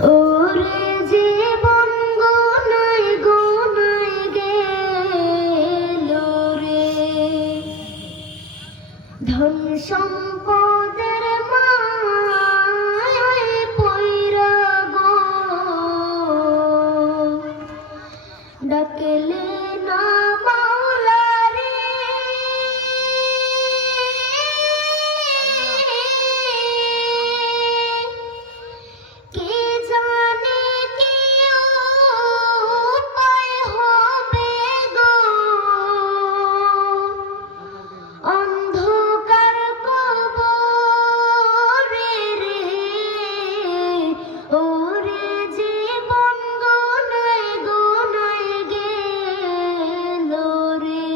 ওরে জীবন গোনায় গোনায় গেল রে, ধন সম্পদের মায়ায় পইরা গো, ডাকলে না মাওলা রে, কে জানে কি উপায় হবে গো, অন্ধকার কবরে রে, ওরে জীবন গোনায় গোনায় গেল রে,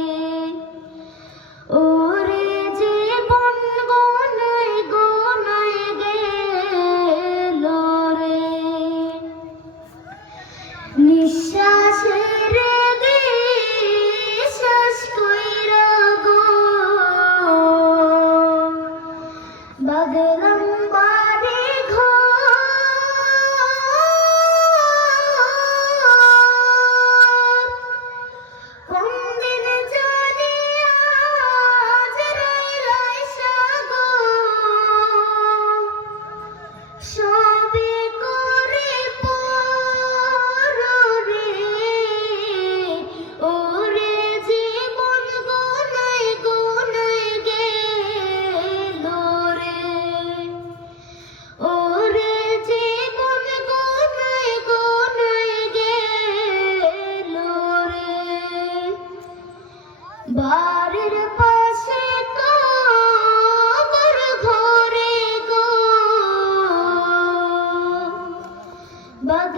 ওরে জীবন গোনায় গোনায় গেল রে, নিঃশ্বাসের বিশ্বাস কইরা গো, বাদলাম বাড়ি ঘর, কোন দিন জানি আজরাইল আইসা গো, সবে করে পর রে, ওরে জীবন গোনায় গোনায় গেল রে, ওরে জীবন গোনায় গোনায় গেল রে, বাড়ির পাশে কবর ঘরে গো, বাঘ